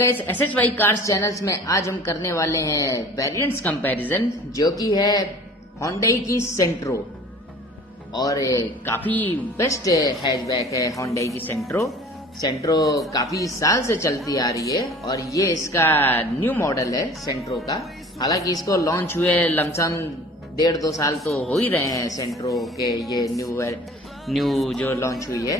Guys SHY cars channels में आज हम करने वाले हैं वेरिएंट्स कंपैरिजन, जो कि है Hyundai की सेंट्रो। और काफी बेस्ट हैचबैक है Hyundai की सेंट्रो काफी साल से चलती आ रही है और ये इसका न्यू मॉडल है सेंट्रो का। हालांकि इसको लॉन्च हुए लमसम 1.5-2 साल तो हो ही रहे हैं सेंट्रो के, ये न्यू जो लॉन्च हुई है।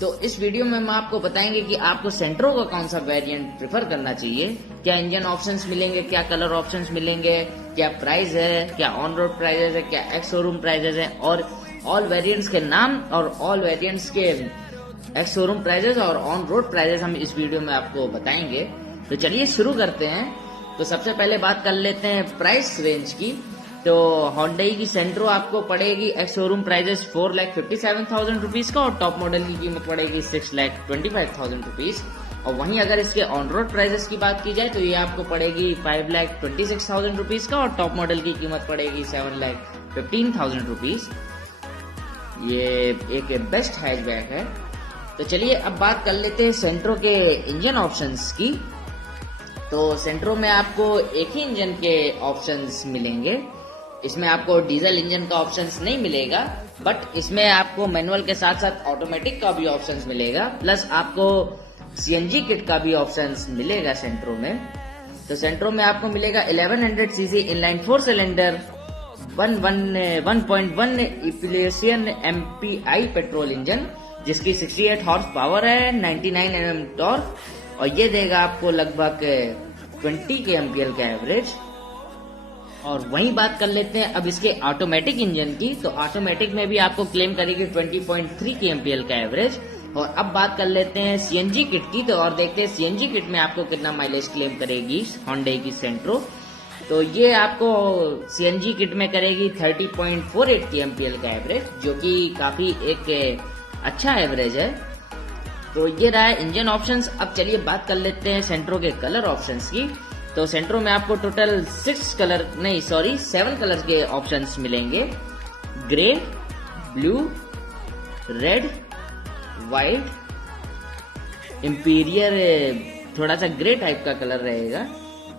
तो इस वीडियो में हम आपको बताएंगे कि आपको सेंट्रो का कौन सा वेरिएंट प्रेफर करना चाहिए, क्या इंजन ऑप्शंस मिलेंगे, क्या कलर ऑप्शंस मिलेंगे, क्या प्राइस है, क्या ऑन रोड प्राइजेस है, क्या एक्स शोरूम प्राइजेस है, और ऑल वेरिएंट्स के नाम और ऑल वेरिएंट्स के एक्स शोरूम प्राइजेस और ऑन रोड प्राइजेस हम इस वीडियो में आपको बताएंगे। तो चलिए शुरू करते हैं। तो सबसे पहले बात कर लेते हैं प्राइस रेंज की। तो Hyundai की सेंट्रो आपको पड़ेगी एक्स शोरूम प्राइजेस 4,57,000 रुपीज का और टॉप मॉडल की कीमत पड़ेगी 6,25,000 रुपीज। और वहीं अगर इसके ऑन रोड प्राइजेस की बात की जाए तो ये आपको पड़ेगी 5,26,000 रुपीज का और टॉप मॉडल की कीमत पड़ेगी 7,15,000 रुपीज। ये एक बेस्ट हैचबैक है। तो चलिए अब बात कर लेते हैं सेंट्रो के इंजन ऑप्शंस की। तो सेंट्रो में आपको एक ही इंजन के ऑप्शंस मिलेंगे। इसमें आपको डीजल इंजन का ऑप्शंस नहीं मिलेगा, बट इसमें आपको मैनुअल के साथ साथ ऑटोमेटिक का भी ऑप्शंस मिलेगा, प्लस आपको सीएनजी किट का भी ऑप्शंस मिलेगा सेंट्रो में। तो सेंट्रो में आपको मिलेगा 1100 सीसी इनलाइन 4 सिलेंडर 1.1 इप्लिएशन एमपीआई पेट्रोल इंजन, जिसकी 68 हॉर्स पावर है, 99 Nm टॉर्क, और ये देगा आपको लगभग 20 kmpl का एवरेज। और वहीं बात कर लेते हैं अब इसके ऑटोमेटिक इंजन की। तो ऑटोमेटिक में भी आपको क्लेम करेगी 20.3 kmpl का एवरेज। और अब बात कर लेते हैं सीएनजी किट की। तो और देखते हैं सीएनजी किट में आपको कितना माइलेज क्लेम करेगी Hyundai की सेंट्रो। तो ये आपको सीएनजी किट में करेगी 30.48 kmpl का एवरेज, जो कि काफी एक अच्छा एवरेज है। तो ये रहा है इंजन ऑप्शंस। अब चलिए बात कर लेते हैं सेंट्रो के कलर ऑप्शंस की। तो सेंट्रो में आपको टोटल 7 कलर के ऑप्शंस मिलेंगे। Grey, blue, red, white, imperial थोड़ा सा ग्रे टाइप का कलर रहेगा,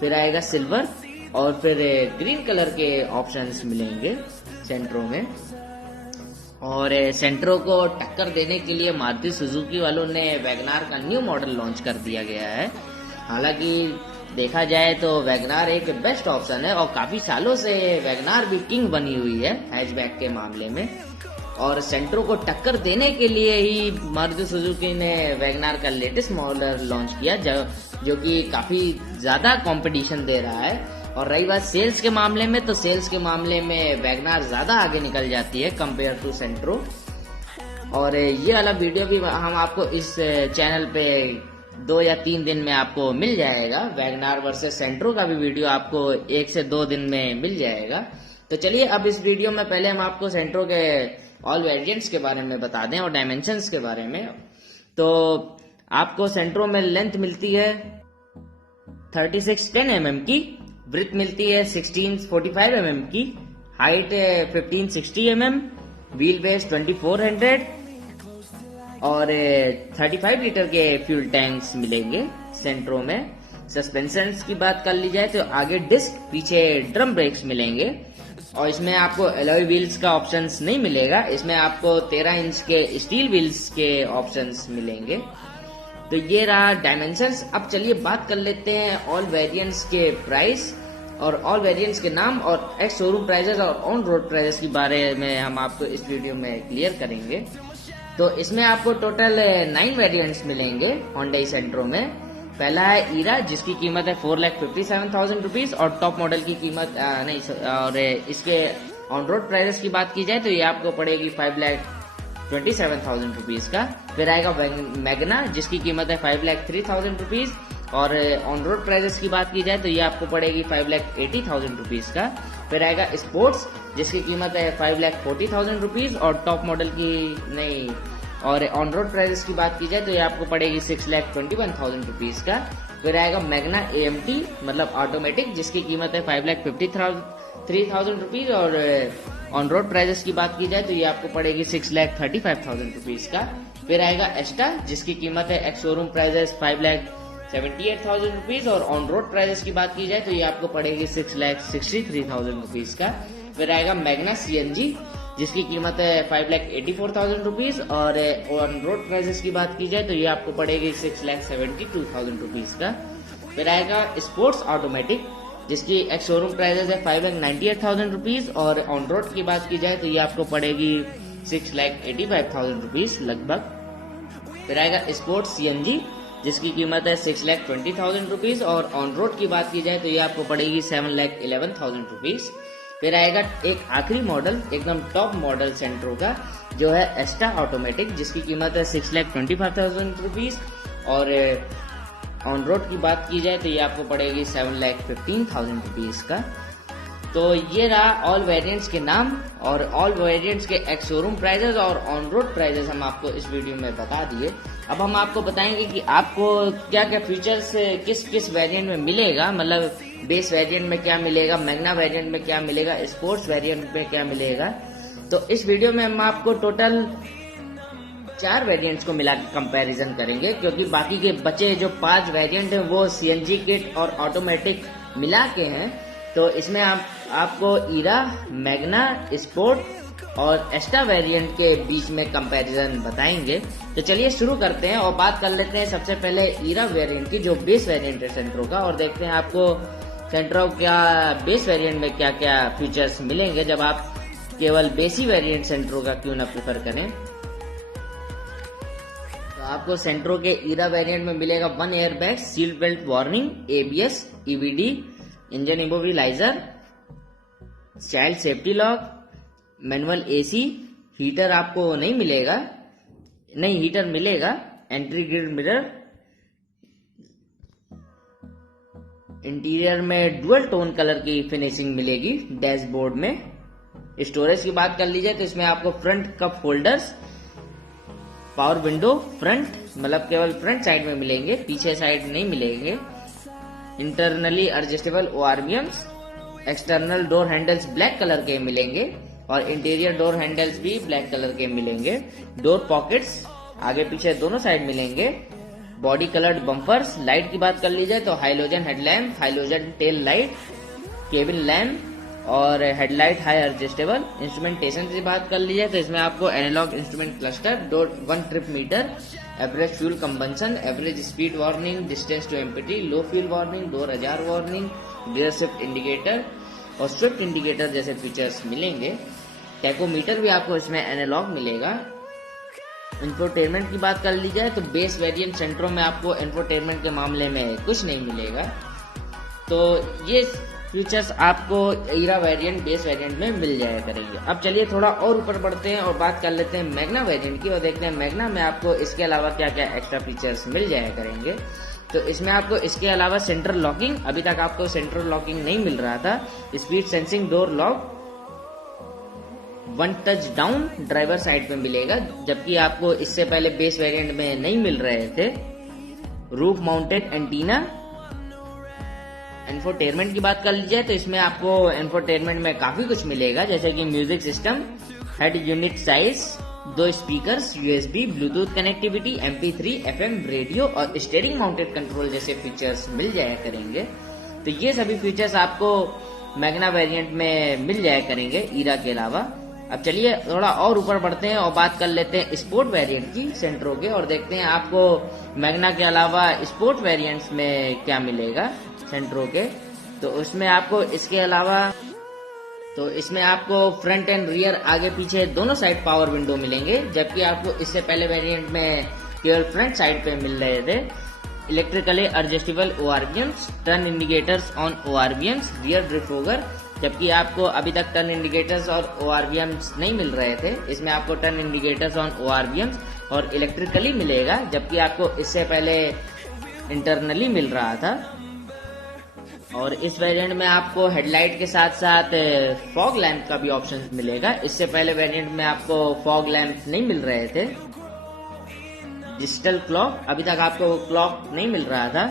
फिर आएगा सिल्वर, और फिर ग्रीन कलर के ऑप्शंस मिलेंगे सेंट्रो में। और सेंट्रो को टक्कर देने के लिए मारुति सुजुकी वालों ने वैगनार का न्यू मॉडल लॉन्च कर दिया गया है। हालांकि देखा जाए तो वैगनार एक बेस्ट ऑप्शन है और काफी सालों से वैगनार भी किंग बनी हुई है हैचबैक के मामले में। और सेंट्रो को टक्कर देने के लिए ही मारुति सुजुकी ने वैगनार का लेटेस्ट मॉडल लॉन्च किया, जो कि काफी ज्यादा कंपटीशन दे रहा है। और रही बात सेल्स के मामले में, तो सेल्स के मामले में वैगनार ज्यादा आगे निकल जाती है कंपेयर टू सेंट्रो। और ये वाला वीडियो भी हम आपको इस चैनल पे 2 या 3 दिन में आपको मिल जाएगा। वैगनार वर्सेस सेंट्रो का भी वीडियो आपको 1 से 2 दिन में मिल जाएगा। तो चलिए अब इस वीडियो में पहले हम आपको सेंट्रो के ऑल वेरिएंट्स के बारे में बता दें और डायमेंशंस के बारे में। तो आपको सेंट्रो में लेंथ मिलती है 3610 mm की, ब्रेथ मिलती है 1645 mm की, हाइट 1560 mm, व्हील बेस 2400 और 35 लीटर के फ्यूल टैंक्स मिलेंगे सेंट्रो में। सस्पेंशंस की बात कर ली जाए तो आगे डिस्क, पीछे ड्रम ब्रेक्स मिलेंगे। और इसमें आपको एलॉय व्हील्स का ऑप्शंस नहीं मिलेगा, इसमें आपको 13 इंच के स्टील व्हील्स के ऑप्शंस मिलेंगे। तो ये रहा डायमेंशंस। अब चलिए बात कर लेते हैं ऑल वेरिएंट्स के प्राइस और ऑल वेरिएंट्स के नाम और एक्स शोरूम प्राइजेस और ऑन रोड प्राइजेस के बारे में हम आपको इस वीडियो में क्लियर करेंगे। तो इसमें आपको टोटल 9 वेरिएंट्स मिलेंगे Hyundai सेंट्रो में। पहला है ईरा, जिसकी कीमत है 4,57,000 रुपीज और टॉप मॉडल की कीमत और इसके ऑन रोड प्राइसेस की बात की जाए तो ये आपको पड़ेगी 5,27,000 रुपीज का। फिर आएगा मैग्ना, जिसकी कीमत है 5,03,000 रुपीज और ऑन रोड प्राइसेस की बात की जाए तो ये आपको पड़ेगी 5,80,000 रुपीज का। फिर आएगा स्पोर्ट्स, जिसकी कीमत है 5,40,000 रुपीज और टॉप मॉडल की और ऑन रोड प्राइसेस की बात की जाए तो ये आपको पड़ेगी 6,21,000 रुपीज का। फिर आएगा मैग्ना AMT मतलब ऑटोमेटिक, जिसकी कीमत है 5,53,000 रुपीज और ऑन रोड प्राइसेस की बात की जाए तो ये आपको पड़ेगी 6,35,000 रुपीज का। फिर आएगा एस्टा, जिसकी कीमत है एक्स शोरूम प्राइसेस 78,000 रुपीज, और ऑन रोड प्राइजेस की बात की जाए तो ये आपको पड़ेगी 6,63,000 रुपीज का। फिर आएगा मैग्ना CNG जिसकी कीमत है 5,84,000 रुपीज, और ऑन रोड प्राइजेस की बात की जाए तो ये आपको पड़ेगी 6,72,000 रुपीज का। फिर आएगा स्पोर्ट्स ऑटोमेटिक जिसकी एक्स शोरूम प्राइजेस है 5,98,000 रुपीज, और ऑन रोड की बात की जाए तो ये आपको पड़ेगी 6,85,000 रुपीज लगभग। फिर आएगा स्पोर्ट्स CNG जिसकी कीमत है 6,20,000 रुपीज, और ऑन रोड की बात की जाए तो ये आपको पड़ेगी 7,11,000 रुपीज। फिर आएगा एक आखिरी मॉडल, एकदम टॉप मॉडल सेंट्रो का, जो है एस्टा ऑटोमेटिक जिसकी कीमत है 6,25,000 रुपीज, और ऑन रोड की बात की जाए तो ये आपको पड़ेगी 7,15,000 रुपीज का। तो ये रहा ऑल वेरिएंट्स के नाम और ऑल वेरिएंट्स के एक्स शोरूम प्राइजेस और ऑन रोड प्राइजेस हम आपको इस वीडियो में बता दिए। अब हम आपको बताएंगे कि आपको क्या क्या फीचर्स किस किस वेरिएंट में मिलेगा, मतलब बेस वेरिएंट में क्या मिलेगा, मैग्ना वेरिएंट में क्या मिलेगा, स्पोर्ट्स वेरिएंट में क्या मिलेगा। तो इस वीडियो में हम आपको टोटल 4 वेरिएंट्स को मिला के कंपैरिजन करेंगे, क्योंकि बाकी के बचे जो 5 वेरिएंट हैं वो CNG किट और ऑटोमेटिक मिला के हैं। तो इसमें आपको ईरा, मैग्ना, स्पोर्ट और एस्टा वेरिएंट के बीच में कंपैरिजन बताएंगे। तो चलिए शुरू करते हैं और बात कर लेते हैं सबसे पहले ईरा वेरिएंट की, जो बेस वेरिएंट है सेंट्रो का, और देखते हैं आपको सेंट्रो क्या बेस वेरिएंट में क्या क्या फीचर्स मिलेंगे जब आप केवल बेसी वेरिएंट सेंट्रो का क्यों ना प्रेफर करें। तो आपको सेंट्रो के ईरा वेरिएंट में मिलेगा 1 airbag, seat belt warning, ABS, EBD, engine immobiliser, child safety lock, manual AC, heater आपको नहीं मिलेगा, नहीं हीटर मिलेगा, एंट्री ग्रिड मिरर, इंटीरियर में डुअल टोन कलर की फिनिशिंग मिलेगी डैशबोर्ड में। स्टोरेज की बात कर ली जाए तो इसमें आपको front cup holders, power window front, मतलब केवल फ्रंट साइड में मिलेंगे, पीछे साइड नहीं मिलेंगे, internally adjustable ORVMs, external door handles black colour के मिलेंगे और इंटीरियर डोर हैंडल्स भी ब्लैक कलर के मिलेंगे, डोर पॉकेट्स आगे पीछे दोनों साइड मिलेंगे, बॉडी कलर्ड बम्पर्स। लाइट की बात कर ली जाए तो halogen headlamp, halogen tail light, cabin lamp और हेडलाइट हाई एडजस्टेबल। इंस्ट्रूमेंटेशन की बात कर ली जाए तो इसमें आपको analogue instrument cluster, 1 trip meter, average fuel combustion, average speed warning, distance to empty, low fuel warning, door ajar warning, rear shift indicator और स्विफ्ट इंडिकेटर जैसे फीचर्स मिलेंगे। टैकोमीटर भी आपको इसमें एनालॉग मिलेगा। इंफोटेनमेंट की बात कर ली जाए तो बेस वेरिएंट सेंट्रो में आपको इंफोटेनमेंट के मामले में कुछ नहीं मिलेगा। तो ये फीचर्स आपको ईरा वेरिएंट बेस वेरिएंट में मिल जाया करेंगे। अब चलिए थोड़ा और ऊपर बढ़ते हैं और बात कर लेते हैं मैग्ना वेरिएंट की और देखते हैं मैग्ना में आपको इसके अलावा क्या क्या एक्स्ट्रा फीचर्स मिल जाया करेंगे। तो इसमें आपको इसके अलावा सेंट्रल लॉकिंग, अभी तक आपको सेंट्रल लॉकिंग नहीं मिल रहा था, speed sensing door lock, 1 touch down driver side पे मिलेगा, जबकि आपको इससे पहले बेस वेरिएंट में नहीं मिल रहे थे। Roof mounted antenna. इंफोटेनमेंट की बात कर ली जाए तो इसमें आपको इंफोटेनमेंट में काफी कुछ मिलेगा, जैसे कि music system, head unit size, 2 speakers, USB, Bluetooth connectivity, MP3, FM radio और स्टीयरिंग माउंटेड कंट्रोल जैसे फीचर्स मिल जाया करेंगे। तो ये सभी फीचर्स आपको मैग्ना वेरिएंट में मिल जाया करेंगे ईरा के अलावा। अब चलिए थोड़ा और ऊपर बढ़ते हैं और बात कर लेते हैं स्पोर्ट वेरिएंट की सेंट्रो के और देखते हैं आपको मैग्ना के अलावा स्पोर्ट वेरिएंट्स में क्या मिलेगा सेंट्रो के। तो उसमें आपको इसके अलावा इसमें आपको फ्रंट एंड रियर आगे पीछे दोनों साइड पावर विंडो मिलेंगे, जबकि आपको इससे पहले वेरिएंट में केवल फ्रंट साइड पे मिल रहे थे। Electrically adjustable ORVMs, turn indicators on ORVMs, rear defogger, जबकि आपको अभी तक टर्न इंडिकेटर्स और ORVMs नहीं मिल रहे थे। इसमें आपको टर्न इंडिकेटर्स ऑन ORVMs और इलेक्ट्रिकली मिलेगा, जबकि आपको इससे पहले इंटरनली मिल रहा था। और इस वेरिएंट में आपको हेडलाइट के साथ साथ फॉग लैंप का भी ऑप्शन मिलेगा। इससे पहले वेरिएंट में आपको फॉग लैंप नहीं मिल रहे थे। डिजिटल क्लॉक, अभी तक आपको क्लॉक नहीं मिल रहा था।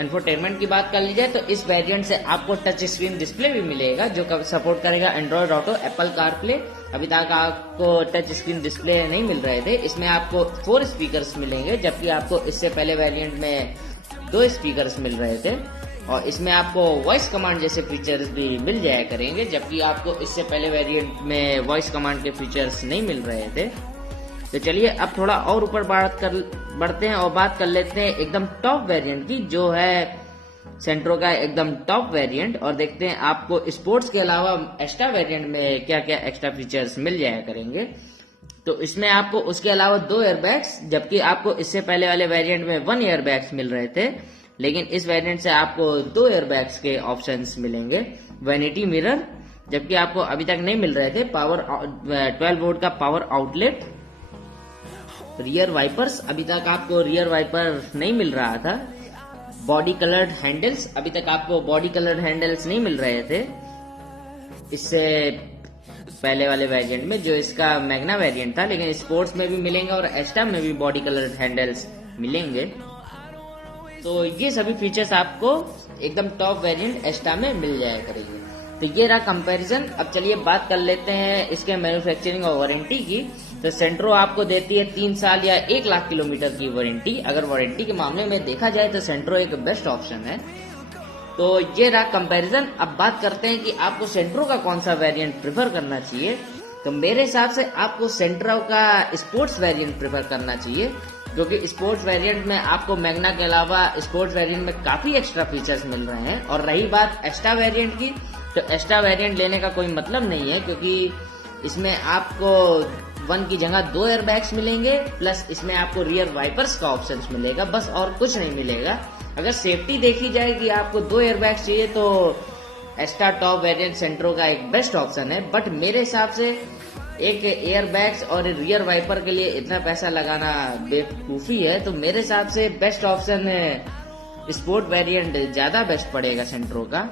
इंफोटेनमेंट की बात कर ली जाए तो इस वेरिएंट से आपको टच स्क्रीन डिस्प्ले भी मिलेगा, जो सपोर्ट करेगा एंड्रॉयड ऑटो, एप्पल कारप्ले। अभी तक आपको टच स्क्रीन डिस्प्ले नहीं मिल रहे थे। इसमें आपको 4 स्पीकर्स मिलेंगे, जबकि आपको इससे पहले वेरिएंट में 2 स्पीकर्स मिल रहे थे और इसमें आपको वॉइस कमांड जैसे फीचर्स भी मिल जाया करेंगे, जबकि आपको इससे पहले वेरिएंट में वॉइस कमांड के फीचर्स नहीं मिल रहे थे। तो चलिए अब थोड़ा और ऊपर बढ़ते हैं और बात कर लेते हैं एकदम टॉप वेरिएंट की, जो है सेंट्रो का एकदम टॉप वेरिएंट, और देखते हैं आपको स्पोर्ट्स के अलावा एक्स्ट्रा वेरिएंट में क्या क्या एक्स्ट्रा फीचर्स मिल जाया करेंगे। तो इसमें आपको उसके अलावा 2 एयरबैग्स, जबकि आपको इससे पहले वाले वेरिएंट में 1 एयरबैग्स मिल रहे थे, लेकिन इस वेरिएंट से आपको 2 एयरबैग्स के ऑप्शंस मिलेंगे। वैनिटी मिरर, जबकि आपको अभी तक नहीं मिल रहे थे। 12 वोल्ट का पावर आउटलेट। रियर वाइपर्स, अभी तक आपको रियर वाइपर नहीं मिल रहा था। बॉडी कलर्ड हैंडल्स, अभी तक आपको बॉडी कलर्ड हैंडल्स नहीं मिल रहे थे इससे पहले वाले वेरिएंट में, जो इसका मैग्ना वेरिएंट था, लेकिन स्पोर्ट्स में भी मिलेंगे और एक्स्ट्रा में भी बॉडी कलर्ड हैंडल्स मिलेंगे। तो ये सभी फीचर्स आपको एकदम टॉप वेरिएंट एक्स्ट्रा में मिल जाया करेंगे। तो ये रहा कंपैरिजन। अब चलिए बात कर लेते हैं इसके मैन्युफैक्चरिंग और वारंटी की। तो सेंट्रो आपको देती है 3 साल या 1 लाख किलोमीटर की वारंटी। अगर वारंटी के मामले में देखा जाए तो सेंट्रो एक बेस्ट ऑप्शन है। तो ये रहा कंपैरिजन। अब बात करते हैं कि आपको सेंट्रो का कौन सा वेरिएंट प्रेफर करना चाहिए। तो मेरे हिसाब से आपको सेंट्रो का स्पोर्ट्स वेरिएंट प्रेफर करना चाहिए, क्योंकि स्पोर्ट्स वेरिएंट में आपको मैग्ना के अलावा स्पोर्ट्स वेरिएंट में काफी एक्स्ट्रा फीचर्स मिल रहे हैं। और रही बात एक्स्ट्रा वेरिएंट की, तो एक्स्ट्रा वेरिएंट लेने का कोई मतलब नहीं है, क्योंकि इसमें आपको 1 की जगह 2 एयरबैग्स मिलेंगे, प्लस इसमें आपको रियर वाइपर्स का ऑप्शन मिलेगा, बस और कुछ नहीं मिलेगा। अगर सेफ्टी देखी जाए कि आपको 2 एयरबैग्स चाहिए तो एक्स्ट्रा टॉप वेरिएंट सेंट्रो का एक बेस्ट ऑप्शन है। बट मेरे हिसाब से एक एयरबैग्स और रियर वाइपर के लिए इतना पैसा लगाना बेवकूफी है। तो मेरे हिसाब से बेस्ट ऑप्शन है स्पोर्ट वेरिएंट, ज्यादा बेस्ट पड़ेगा सेंट्रो का।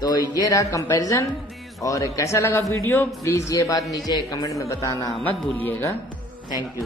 तो ये रहा कंपैरिजन। और कैसा लगा वीडियो, प्लीज ये बात नीचे कमेंट में बताना मत भूलिएगा। Thank you.